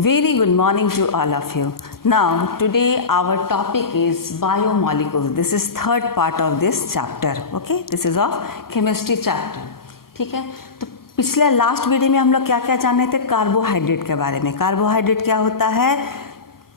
Very good morning to all of you. Now, today our topic is biomolecules. This is third part of this chapter. Okay, this is of chemistry chapter. ठीक है, तो पिछले last video में हम लोग क्या क्या जाने थे कार्बोहाइड्रेट के बारे में. कार्बोहाइड्रेट क्या होता है?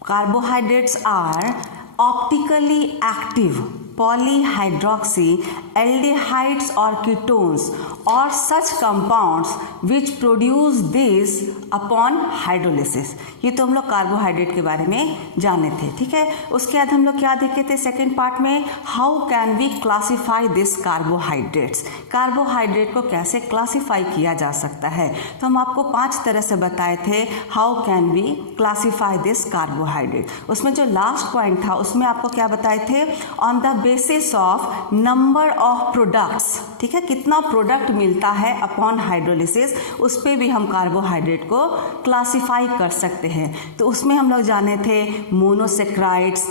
Carbohydrates are optically active polyhydroxy aldehydes or ketones or such compounds which produce this upon hydrolysis. ये तो हम लोग कार्बोहाइड्रेट के बारे में जाने थे. ठीक है, उसके बाद हम लोग क्या देखे थे सेकेंड पार्ट में? How can we classify this carbohydrates. Carbohydrate को कैसे क्लासीफाई किया जा सकता है. तो हम आपको 5 तरह से बताए थे how can we classify this carbohydrate. उसमें जो लास्ट पॉइंट था उसमें आपको क्या बताए थे? On the basis of number of products. ठीक है, कितना प्रोडक्ट मिलता है अपॉन हाइड्रोलिसिस, उस पर भी हम कार्बोहाइड्रेट को क्लासिफाई कर सकते हैं. तो उसमें हम लोग जाने थे मोनोसेक्राइड्स,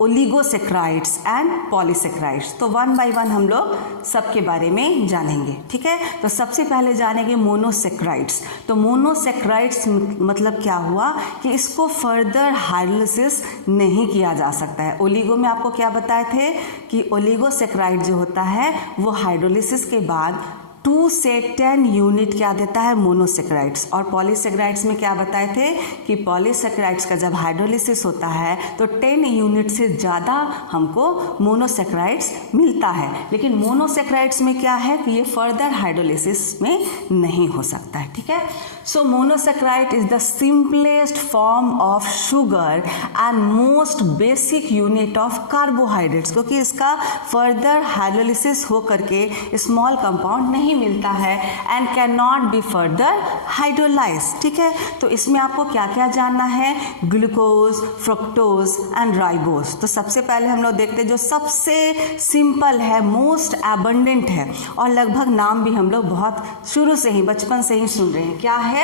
ओलिगोसेक्राइड्स एंड पॉलीसेक्राइड्स. तो वन बाय वन हम लोग सबके बारे में जानेंगे. ठीक है, तो सबसे पहले जानेंगे मोनोसेक्राइड्स. तो मोनोसेक्राइड्स मतलब क्या हुआ कि इसको फर्दर हाइड्रोलिसिस नहीं किया जा सकता है. ओलिगो में आपको क्या बताए थे कि ओलिगोसेक्राइड जो होता है वो हाइड्रोलिसिस के बाद 2 से 10 यूनिट क्या देता है? मोनोसेक्राइड्स. और पॉलीसेक्राइड्स में क्या बताए थे कि पॉलीसेक्राइड्स का जब हाइड्रोलिसिस होता है तो 10 यूनिट से ज़्यादा हमको मोनोसेक्राइड्स मिलता है. लेकिन मोनोसेक्राइड्स में क्या है कि ये फर्दर हाइड्रोलिसिस में नहीं हो सकता है. ठीक है, so monosaccharide is the simplest form of sugar and most basic unit of carbohydrates, क्योंकि इसका फर्दर हाइड्रोलिसिस हो करके स्मॉल कंपाउंड नहीं मिलता है and can not be further hydrolyse. ठीक है, तो इसमें आपको क्या क्या जानना है? Glucose, fructose and ribose. तो सबसे पहले हम लोग देखते हैं जो सबसे सिंपल है, मोस्ट एबंडेंट है और लगभग नाम भी हम लोग बहुत शुरू से ही बचपन से ही सुन रहे हैं. क्या है?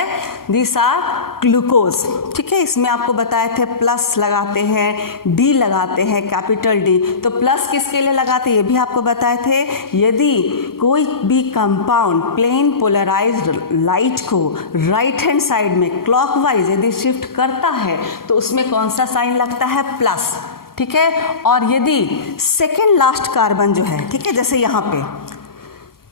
This are glucose. ठीक है, इसमें आपको बताए थे प्लस लगाते हैं, डी लगाते हैं, कैपिटल डी. तो प्लस किसके लिए लगाते हैं ये भी आपको बताए थे. यदि कोई भी कंपाउंड प्लेन पोलराइज्ड लाइट को राइट हैंड साइड में क्लॉकवाइज यदि शिफ्ट करता है तो उसमें कौन सा साइन लगता है? प्लस. ठीक है, और यदि सेकेंड लास्ट कार्बन जो है, ठीक है, जैसे यहाँ पे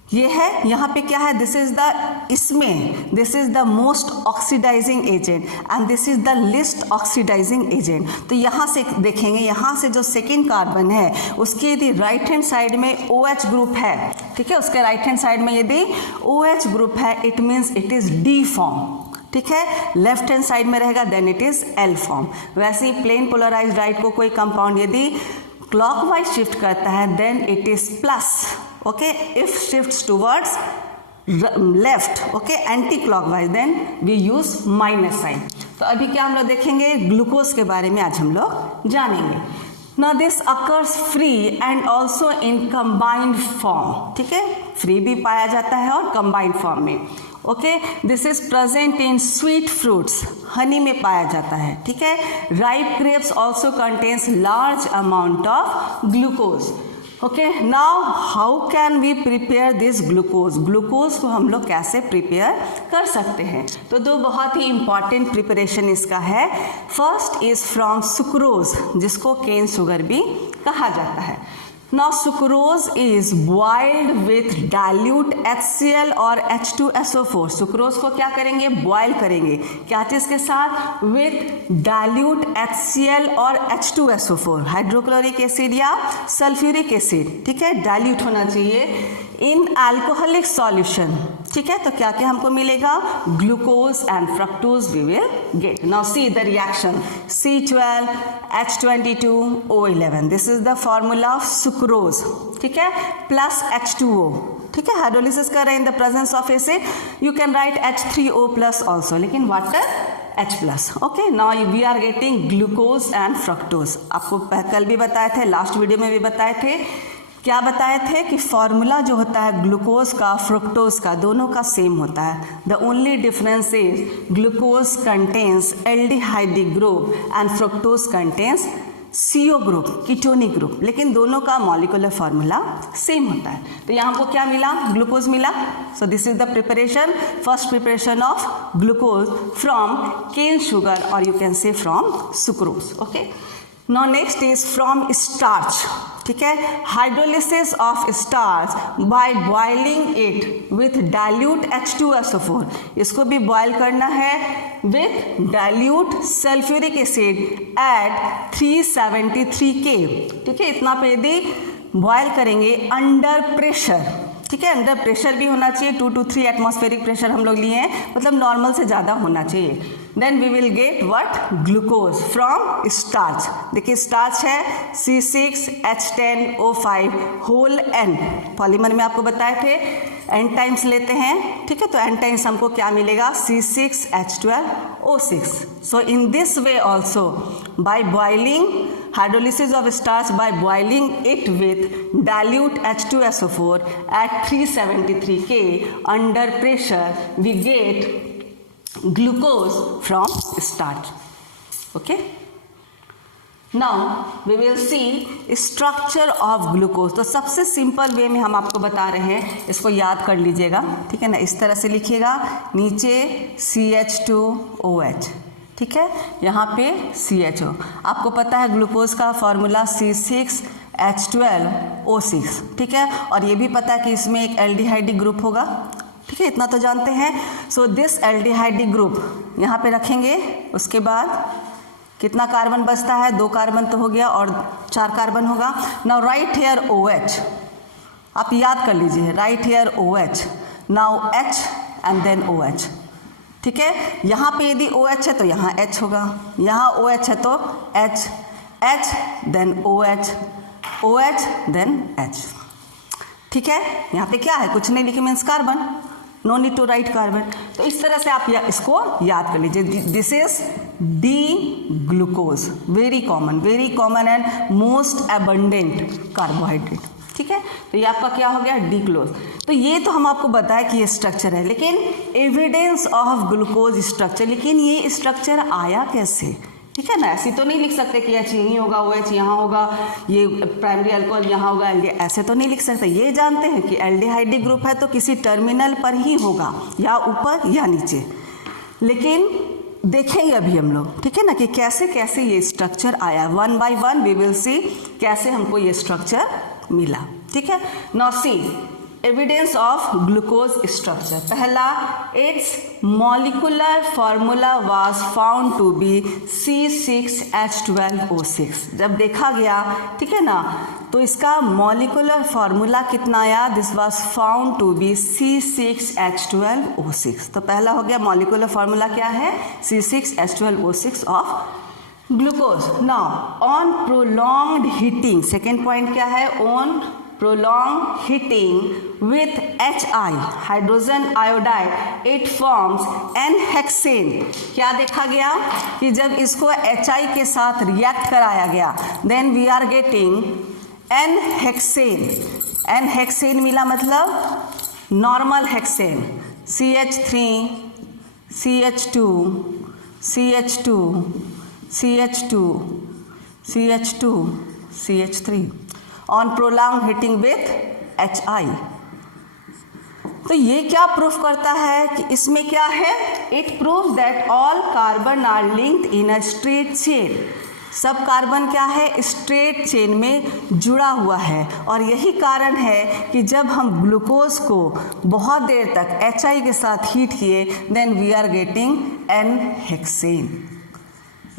ये है, यहाँ पे क्या है? दिस इज द, इसमें this is the most oxidising agent and this is the least oxidising agent. तो यहाँ से देखेंगे, यहाँ से जो सेकेंड कार्बन है उसके यदि राइट हैंड साइड में OH ग्रुप है, ठीक है, उसके राइट हैंड साइड में यदि OH ग्रुप है it means it is D form. ठीक है, लेफ्ट हैंड साइड में रहेगा then it is L form. वैसे ही प्लेन पोलराइज्ड लाइट को कोई कंपाउंड यदि क्लॉकवाइज शिफ्ट करता है then it is plus. Okay, if shifts towards left, okay, anti clockwise then we use minus sign. तो अभी क्या हम लोग देखेंगे? ग्लूकोज के बारे में आज हम लोग जानेंगे. Now this occurs free and also in combined form. ठीक है, फ्री भी पाया जाता है और combined form में. Okay, this is present in sweet fruits, honey में पाया जाता है. ठीक है, ripe grapes also contains large amount of glucose. Okay, now how can we prepare this glucose. Glucose को हम लोग कैसे प्रिपेयर कर सकते हैं? तो 2 बहुत ही इंपॉर्टेंट प्रिपरेशन इसका है. फर्स्ट इज फ्रॉम सुक्रोज, जिसको केन शुगर भी कहा जाता है. Now sucrose is boiled with dilute HCl और H2SO4. सुक्रोज को क्या करेंगे? बॉयल करेंगे. क्या चीज़ के साथ? विथ डाइल्यूट HCl और H2SO4, हाइड्रोक्लोरिक एसिड या सल्फ्यूरिक एसिड. ठीक है, डाइल्यूट होना चाहिए इन अल्कोहलिक सॉल्यूशन. ठीक है, तो क्या क्या हमको मिलेगा? Glucose and fructose we will get. Now see the reaction. C12 H22 O11. This is the formula of sucrose. ठीक है, प्लस H2O. ठीक है, हाइड्रोलिसिस कर रहे हैं in the presence of acid. You can write H3O plus also, लेकिन water H plus. Okay, now we are getting glucose and fructose. आपको कल भी बताए थे, लास्ट वीडियो में भी बताए थे. क्या बताए थे कि फॉर्मूला जो होता है ग्लूकोज का, फ्रुक्टोज का, दोनों का सेम होता है. The only difference is glucose contains aldehyde group and fructose contains CO group, ketonic group, लेकिन दोनों का मॉलिक्यूलर फार्मूला सेम होता है। तो यहाँ हमको क्या मिला, ग्लूकोज मिला। So this is the preparation, first preparation of glucose from cane sugar और you can say from sucrose. Okay, now next is from starch. ठीक है, hydrolysis of starch by boiling it with dilute H2SO4। इसको भी boil करना है with dilute sulphuric acid at 373 K। ठीक है, इतना पे यदि बॉयल करेंगे अंडर प्रेशर, ठीक है, अंडर प्रेशर भी होना चाहिए, 2 to 3 एटमॉस्फेरिक प्रेशर हम लोग लिए हैं, मतलब नॉर्मल से ज़्यादा होना चाहिए। Then we will get what, glucose from starch. देखिए स्टार्च है C6H10O5 होल N, पॉलीमर में आपको बताए थे N टाइम्स लेते हैं। ठीक है, तो N टाइम्स हमको क्या मिलेगा, C6H12O6। So in this way also by boiling, hydrolysis of starch by boiling it with dilute H2SO4 at 373 K under pressure, we get glucose from starch. Okay, now we will see structure of glucose। तो सबसे simple way में हम आपको बता रहे हैं, इसको याद कर लीजिएगा। ठीक है ना, इस तरह से लिखिएगा, नीचे CH2OH, ठीक है, यहाँ पे CHO। आपको पता है ग्लूकोज का फॉर्मूला C6H12O6। ठीक है, और ये भी पता है कि इसमें एक एल्डिहाइड ग्रुप होगा। ठीक है, इतना तो जानते हैं। सो दिस एल्डिहाइड ग्रुप यहाँ पे रखेंगे, उसके बाद कितना कार्बन बचता है, 2 कार्बन तो हो गया और 4 कार्बन होगा। नाउ राइट हेयर OH, आप याद कर लीजिए, right here OH, now H and then OH। ठीक है, यहाँ पे यदि OH है तो यहाँ H होगा, यहाँ OH है तो H, H then OH, OH then H। ठीक है, यहाँ पे क्या है, कुछ नहीं लिखे, means carbon, no need to write carbon. तो इस तरह से आप इसको याद कर लीजिए। This is D glucose, very common and most abundant carbohydrate. ठीक है, तो ये आपका क्या हो गया, डी ग्लूकोज। तो ये तो हम आपको बताया कि ये स्ट्रक्चर है, लेकिन एविडेंस ऑफ ग्लूकोज स्ट्रक्चर, लेकिन ये स्ट्रक्चर आया कैसे। ठीक है ना, ऐसे तो नहीं लिख सकते कि H यहीं होगा, OH यहाँ होगा, ये प्राइमरी अल्कोहल यहाँ होगा, ऐसे तो नहीं लिख सकते। ये जानते हैं कि एल्डिहाइड ग्रुप है तो किसी टर्मिनल पर ही होगा, या ऊपर या नीचे, लेकिन देखेंगे अभी हम लोग। ठीक है ना, कि कैसे कैसे ये स्ट्रक्चर आया, 1 by 1 वी विल सी कैसे हमको ये स्ट्रक्चर मिला। ठीक है, now see evidence of glucose structure. पहला, its molecular formula was found to be C6H12O6। जब देखा गया, ठीक है ना, तो इसका मॉलिक्यूलर फार्मूला कितना आया, this was found to be C6H12O6। तो पहला हो गया मॉलिक्यूलर फार्मूला क्या है, C6H12O6 of glucose. Now on prolonged heating, second point क्या है, on prolonged heating with HI, hydrogen iodide, it forms N-hexane। क्या देखा गया कि जब इसको HI के साथ रिएक्ट कराया गया, then we are getting N-hexane। N-hexane मिला मतलब normal hexane, CH3, CH2, CH2, CH2, CH2, CH3 on prolong heating with HI। तो ये क्या प्रूफ करता है कि इसमें क्या है, it prove that all carbon are linked in a straight chain. सब कार्बन क्या है, स्ट्रेट चेन में जुड़ा हुआ है, और यही कारण है कि जब हम ग्लूकोज को बहुत देर तक HI के साथ हीट किए, देन वी आर गेटिंग N-हेक्सेन।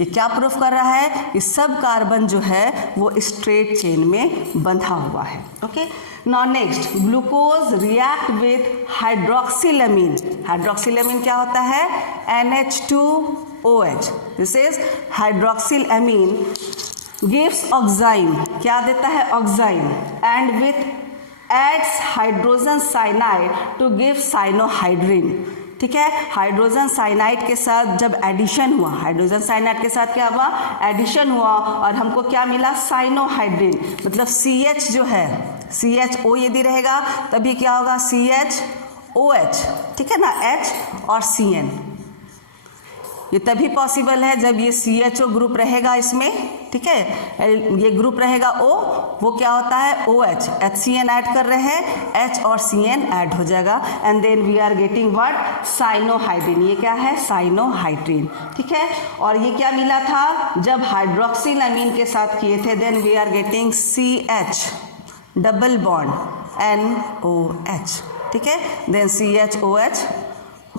ये क्या प्रूफ कर रहा है कि सब कार्बन जो है वो स्ट्रेट चेन में बंधा हुआ है। Okay, now next, glucose react with hydroxylamine. Hydroxylamine क्या होता है, NH2OH। This is hydroxylamine gives oxime, क्या देता है, oxime, and with adds hydrogen cyanide to give cyanohydrin. ठीक है, हाइड्रोजन साइनाइड के साथ जब एडिशन हुआ, हाइड्रोजन साइनाइड के साथ क्या हुआ, एडिशन हुआ, और हमको क्या मिला, साइनोहाइड्रिन। मतलब CH जो है, CHO यदि रहेगा तभी क्या होगा, CHOH। ठीक है ना, H और CN। ये तभी पॉसिबल है जब ये CHO ग्रुप रहेगा इसमें, ठीक है, ये ग्रुप रहेगा O, वो क्या होता है OH, HCN ऐड कर रहे हैं, H और CN ऐड हो जाएगा and then we are getting what, cyanohydrin. ये क्या है, साइनोहाइड्रीन, ठीक है। और ये क्या मिला था जब हाइड्रोक्सिलामीन के साथ किए थे, then we are getting CH double bond NOH, ठीक है, then CHOH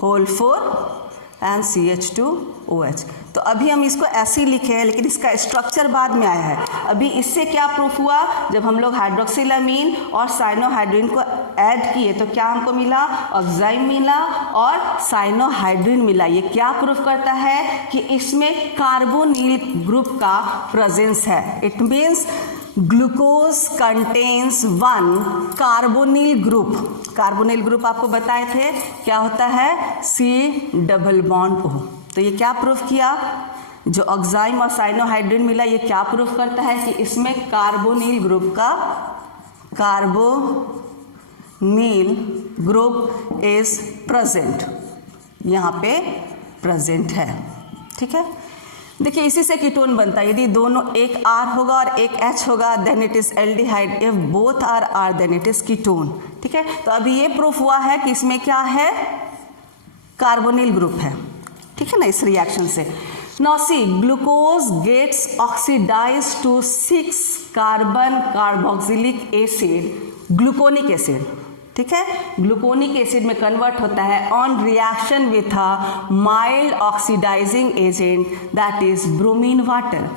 whole 4 and CH2OH। तो अभी हम इसको ऐसे ही लिखे हैं, लेकिन इसका स्ट्रक्चर बाद में आया है। अभी इससे क्या प्रूफ हुआ, जब हम लोग हाइड्रोक्सिलामीन और साइनोहाइड्रीन को ऐड किए तो क्या हमको मिला, ऑक्साइम मिला और साइनोहाइड्रीन मिला। ये क्या प्रूफ करता है कि इसमें कार्बोनिल ग्रुप का प्रेजेंस है। It means glucose contains one carbonyl group. Carbonyl group आपको बताए थे क्या होता है, C डबल बॉन्ड O। तो ये क्या प्रूफ किया, जो ऑक्साइम और साइनोहाइड्रीन मिला, ये क्या प्रूफ करता है कि इसमें कार्बोनिल ग्रुप का, कार्बोनिल ग्रुप इज प्रेजेंट, यहाँ पे प्रेजेंट है, ठीक है। देखिए इसी से कीटोन बनता है। यदि दोनों, एक R होगा और एक H होगा, then it is aldehyde. If both are R then it is ketone, ठीक है। तो अभी ये प्रूफ हुआ है कि इसमें क्या है, कार्बोनिल ग्रुप है, ठीक है ना, इस रिएक्शन से। Now see, glucose gets oxidise to 6 carbon carboxylic acid, gluconic acid, ठीक है, ग्लूकोनिक एसिड में कन्वर्ट होता है on reaction with a mild oxidising agent that is bromine water.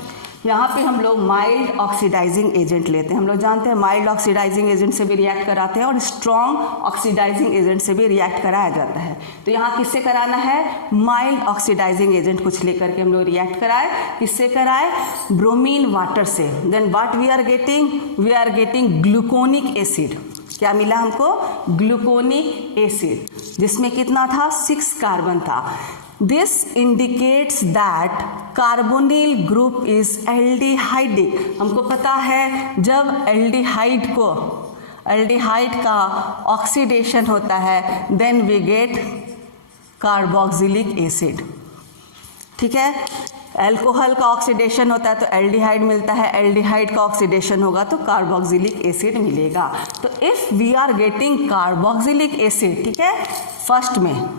यहाँ पे हम लोग माइल्ड ऑक्सीडाइजिंग एजेंट लेते हैं। हम लोग जानते हैं माइल्ड ऑक्सीडाइजिंग एजेंट से भी रिएक्ट कराते हैं और स्ट्रॉन्ग ऑक्सीडाइजिंग एजेंट से भी रिएक्ट कराया जाता है। तो यहाँ किससे कराना है, माइल्ड ऑक्सीडाइजिंग एजेंट कुछ लेकर के हम लोग रिएक्ट कराए, किससे कराए, ब्रोमीन वाटर से। Then what we are getting gluconic acid. क्या मिला हमको, ग्लूकोनिक एसिड, जिसमें कितना था, 6 कार्बन था। This indicates that carbonyl group is aldehydic. हमको पता है जब एल्डिहाइड का ऑक्सीडेशन होता है then we get carboxylic acid, ठीक है। अल्कोहल का ऑक्सीडेशन होता है तो एल्डिहाइड मिलता है, एल्डिहाइड का ऑक्सीडेशन होगा तो कार्बोक्सिलिक एसिड मिलेगा। तो if we are getting carboxylic acid, ठीक है, फर्स्ट में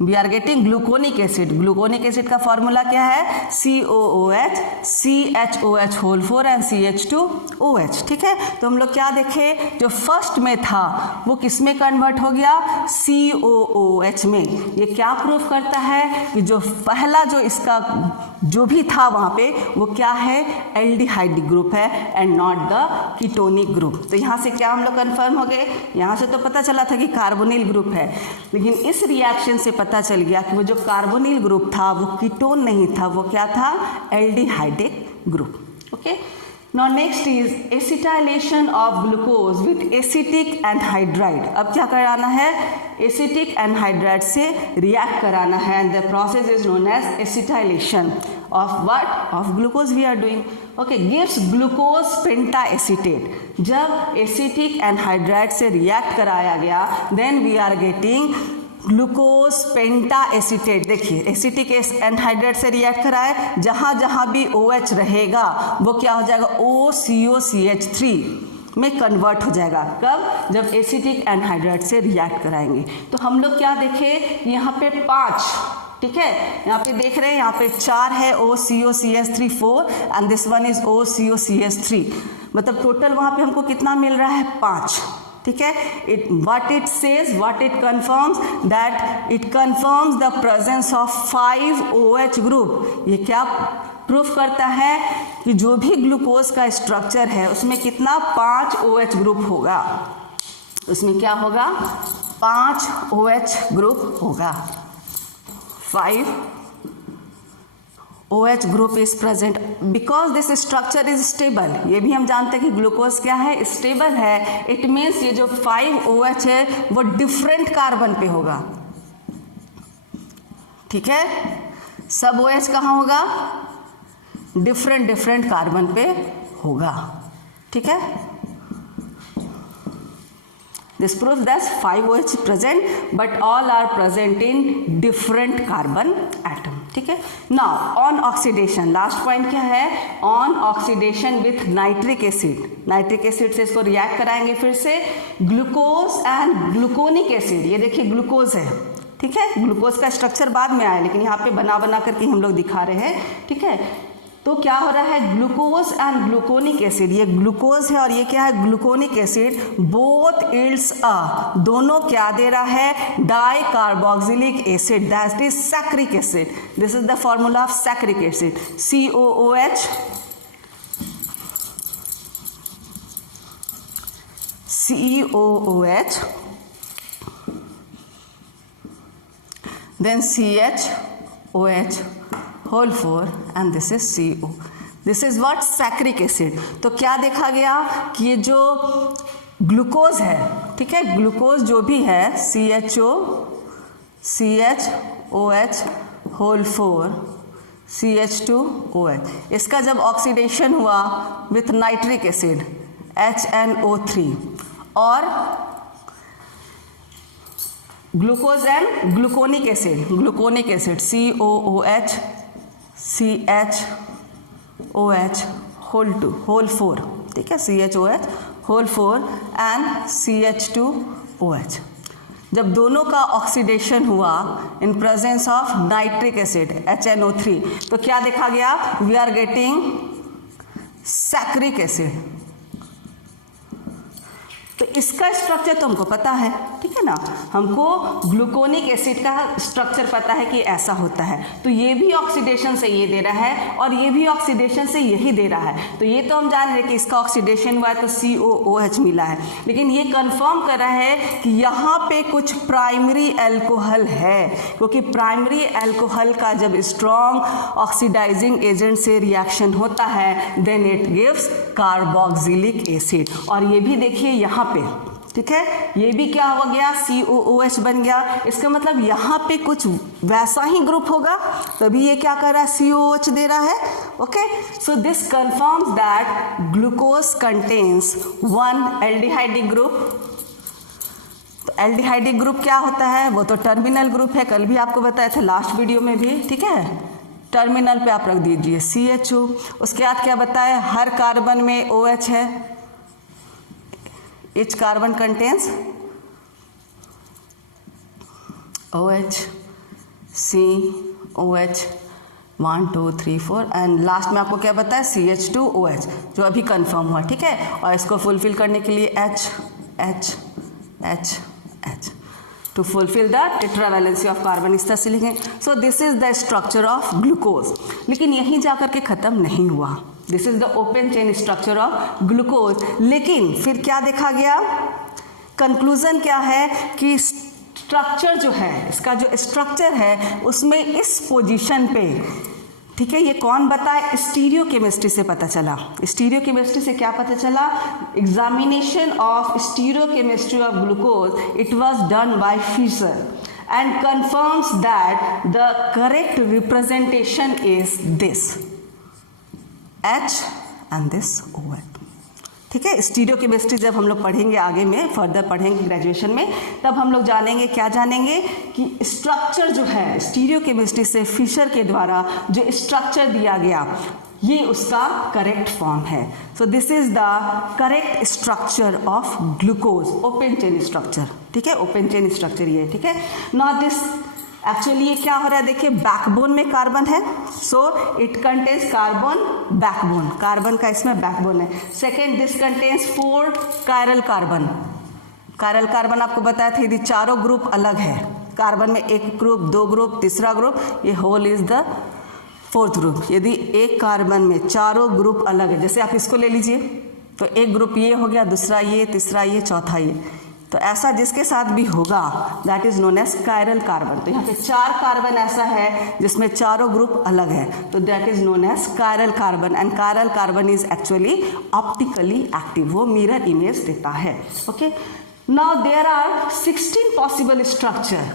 we are getting gluconic acid. Gluconic acid का फॉर्मूला क्या है, COOH, CHOH whole 4 and CH2OH, ठीक है। तो हम लोग क्या देखे, जो फर्स्ट में था वो किस में कन्वर्ट हो गया, COOH में। ये क्या प्रूफ करता है कि जो पहला जो इसका जो भी था वहाँ पे वो क्या है, एल्डिहाइड ग्रुप है and not the ketonic group. तो यहाँ से क्या हम लोग कन्फर्म हो गए, यहाँ से तो पता चला था कि कार्बोनिल ग्रुप है, लेकिन इस रिएक्शन से पता चल गया कि वो जो कार्बोनिल ग्रुप था वो कीटोन नहीं था, वो क्या था, aldehydic group, okay. Now next is acetylation of glucose with acetic anhydride. अब क्या कराना है, एसिटिक एनहाइड्राइड से रिएक्ट कराना है and the process is known as acetylation of what, of glucose we are doing, okay, gives glucose pentacetate। जब acetic anhydride से react कराया गया then we are getting glucose pentaacetate. देखिए एसिटिक एनहाइड्राइड से react कराए, जहाँ जहाँ भी OH रहेगा वो क्या हो जाएगा, OCOCH3 में कन्वर्ट हो जाएगा। कब, जब एसिटिक एनहाइड्राइड से रिएक्ट कराएंगे। तो हम लोग क्या देखे, यहाँ पे 5, ठीक है, यहाँ पे देख रहे हैं, यहाँ पे 4 है, OCOCH3 4 and this one is OCOCH3, मतलब टोटल वहाँ पे हमको कितना मिल रहा है, 5, ठीक है। what it says, what it confirms, that it confirms the presence of 5 OH group। ये क्या प्रूफ करता है कि जो भी ग्लूकोज का स्ट्रक्चर है उसमें कितना, 5 OH ग्रुप होगा, उसमें क्या होगा, 5 OH ग्रुप होगा, 5 OH group is present because this structure is stable। ये भी हम जानते हैं कि ग्लूकोज क्या है, स्टेबल है। इट मीन्स ये जो 5 OH है वो डिफरेंट कार्बन पे होगा, ठीक है। सब OH कहाँ होगा, डिफरेंट कार्बन पे होगा, ठीक है। This proves that 5OH is present, but all are present in different carbon atom. ठीक है. Now on oxidation, last point क्या है? On oxidation with nitric acid. Nitric acid से इसको रिएक्ट कराएंगे फिर से. ग्लूकोज एंड ग्लूकोनिक एसिड, ये देखिए ग्लूकोज है, ठीक है. ग्लूकोज का स्ट्रक्चर बाद में आया, लेकिन यहाँ पे बना बना करके हम लोग दिखा रहे हैं, ठीक है. तो क्या हो रहा है? ग्लूकोज एंड ग्लूकोनिक एसिड, ये ग्लूकोज है और ये क्या है? Gluconic acid. Both yields a, दोनों क्या दे रहा है? Di carboxylic acid, that is saccharic acid. This is the formula of saccharic acid. COOH, COOH, then CHOH whole 4 and this is CO. This is what? Saccharic acid. तो क्या देखा गया कि ये जो ग्लूकोज है, ठीक है, ग्लूकोज जो भी है CHO, CHOH whole 4, CH2OH, इसका जब ऑक्सीडेशन हुआ विथ नाइट्रिक एसिड HNO3 और glucose and gluconic acid, gluconic acid COOH, CHOH whole 4, ठीक है, CHOH whole 4 एंड CH2OH. जब दोनों का ऑक्सीडेशन हुआ in presence of nitric acid HNO3, तो क्या देखा गया? We are getting saccharic acid. तो इसका स्ट्रक्चर तो हमको पता है, ठीक है ना. हमको ग्लूकोनिक एसिड का स्ट्रक्चर पता है कि ऐसा होता है. तो ये भी ऑक्सीडेशन से ये दे रहा है और ये भी ऑक्सीडेशन से यही दे रहा है. तो ये तो हम जान रहे हैं कि इसका ऑक्सीडेशन हुआ है तो COOH मिला है, लेकिन ये कंफर्म कर रहा है कि यहाँ पे कुछ प्राइमरी एल्कोहल है, क्योंकि प्राइमरी एल्कोहल का जब स्ट्रॉन्ग ऑक्सीडाइजिंग एजेंट से रिएक्शन होता है then it gives carboxylic acid. और ये भी देखिए यहाँ पे, ठीक है, ये भी क्या हो गया? COOH बन गया. इसका मतलब यहाँ पे कुछ वैसा ही ग्रुप होगा, तभी ये क्या कर रहा है? COOH दे रहा है. Okay, so this confirms that glucose contains one aldehydic group. तो एल्डिहाइडिक ग्रुप क्या होता है? वो तो टर्मिनल ग्रुप है, कल भी आपको बताया था लास्ट वीडियो में भी, ठीक है. टर्मिनल पे आप रख दीजिए CHO. उसके बाद क्या बताया? हर कार्बन में OH है. Each carbon contains OH, COH 1 2 3 4 and last में आपको क्या बताया? CH2OH जो अभी कंफर्म हुआ, ठीक है. और इसको फुलफिल करने के लिए H to fulfil the tetravalency of carbon, इस तरह से लिखें. So this is the structure of glucose. लेकिन यहीं जाकर के खत्म नहीं हुआ. This is the open chain structure of glucose. लेकिन फिर क्या देखा गया? कंक्लूजन क्या है कि स्ट्रक्चर जो है, इसका जो स्ट्रक्चर है उसमें इस पोजीशन पे, ठीक है, ये कौन बताए? स्टीरियो केमिस्ट्री से पता चला. स्टीरियो केमिस्ट्री से क्या पता चला? Examination of stereochemistry of glucose, it was done by Fischer and confirms that the correct representation is this H and this OH. ठीक है, स्टीरियो केमिस्ट्री जब हम लोग पढ़ेंगे आगे में, फर्दर पढ़ेंगे ग्रेजुएशन में, तब हम लोग जानेंगे, क्या जानेंगे कि स्ट्रक्चर जो है स्टीरियो केमिस्ट्री से फिशर के द्वारा जो स्ट्रक्चर दिया गया ये उसका करेक्ट फॉर्म है. So this is the correct structure of glucose, open chain structure. ठीक है, ओपन चेन स्ट्रक्चर ये, ठीक है. नॉट दिस एक्चुअली ये क्या हो रहा है? देखिए, बैकबोन में कार्बन है, so it contains carbon backbone, carbon का इसमें बैकबोन है. Second, this contains 4 chiral carbon. Chiral carbon आपको बताया था, यदि चारों ग्रुप अलग है, कार्बन में एक ग्रुप, 2 ग्रुप, तीसरा ग्रुप, ये whole is the 4th group. यदि एक कार्बन में चारों ग्रुप अलग है, जैसे आप इसको ले लीजिए, तो एक ग्रुप ये हो गया, दूसरा ये, तीसरा ये, चौथा ये, तो ऐसा जिसके साथ भी होगा that is known as chiral carbon. तो यहाँ पे 4 कार्बन ऐसा है जिसमें चारों ग्रुप अलग है, तो that is known as chiral carbon. And chiral carbon is actually optically active, वो मिरर इमेज देता है. Okay, now there are 16 possible structure.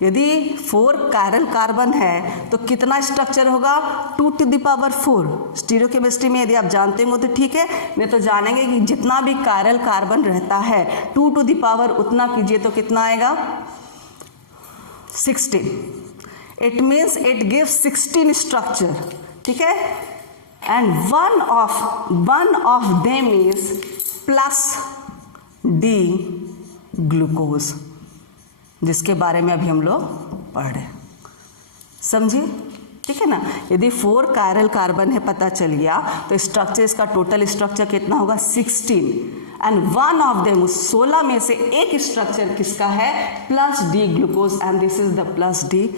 यदि 4 कायरल कार्बन है तो कितना स्ट्रक्चर होगा 2 to the power 4। स्टीरियोकेमिस्ट्री में यदि आप जानते हो तो ठीक है, नहीं तो जानेंगे कि जितना भी कायरल कार्बन रहता है 2 to the power उतना कीजिए तो कितना आएगा 16। It means it gives 16 structure, ठीक है। And one of them is plus D glucose, जिसके बारे में अभी हम लोग पढ़ रहे, समझिए, ठीक है ना। यदि 4 कायरल कार्बन है पता चल गया तो स्ट्रक्चर, इसका टोटल स्ट्रक्चर कितना होगा 16। एंड वन ऑफ देम, उस 16 में से एक स्ट्रक्चर किसका है plus D glucose, and this is the plus D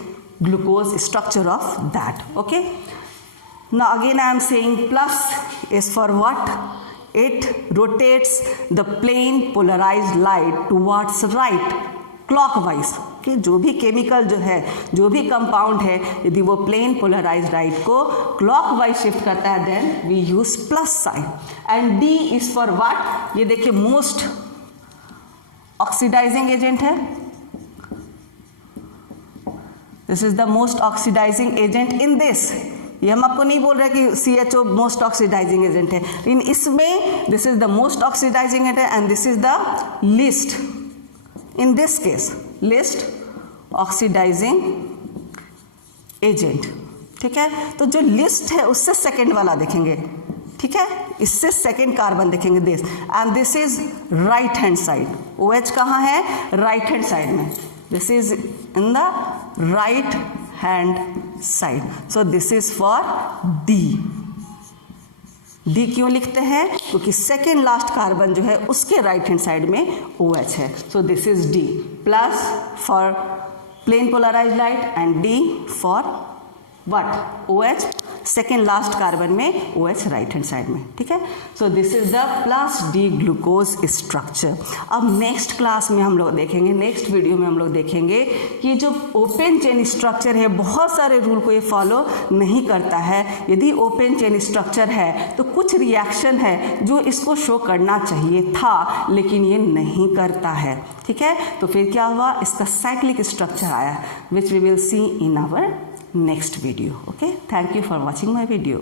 glucose structure of that. Okay, now again I am saying plus is for what, it rotates the plane polarized light towards right clockwise। कि जो भी chemical जो है, जो भी compound है, यदि वो प्लेन पोलराइज लाइट को क्लॉकवाइज शिफ्ट करता है then we use plus sign. And D is for what, ये देखिए मोस्ट ऑक्सीडाइजिंग एजेंट है, this is the most oxidising agent in this. ये हम आपको नहीं बोल रहे कि CHO मोस्ट ऑक्सीडाइजिंग एजेंट है, इन इसमें this is the most oxidising agent and this is the least, in this case least oxidising agent, ठीक है। तो जो लिस्ट है उससे सेकेंड वाला देखेंगे, ठीक है, इससे सेकेंड कार्बन देखेंगे this, and this is right hand side. OH कहाँ है राइट हैंड साइड में, this is in the right hand side, so this is for D. D क्यों लिखते हैं, क्योंकि सेकेंड लास्ट कार्बन जो है उसके राइट हैंड साइड में OH है, so this is D. Plus for plane polarise light and D for what OH, second last carbon में OH राइट हैंड साइड में, ठीक है। So this is the plus D glucose structure. अब next class में हम लोग देखेंगे, next video में हम लोग देखेंगे कि जो ओपन चेन स्ट्रक्चर है बहुत सारे रूल को ये फॉलो नहीं करता है। यदि ओपन चेन स्ट्रक्चर है तो कुछ रिएक्शन है जो इसको शो करना चाहिए था लेकिन ये नहीं करता है, ठीक है। तो फिर क्या हुआ, इसका साइक्लिक स्ट्रक्चर आया, which we will see in our next video। Okay, thank you for watching my video।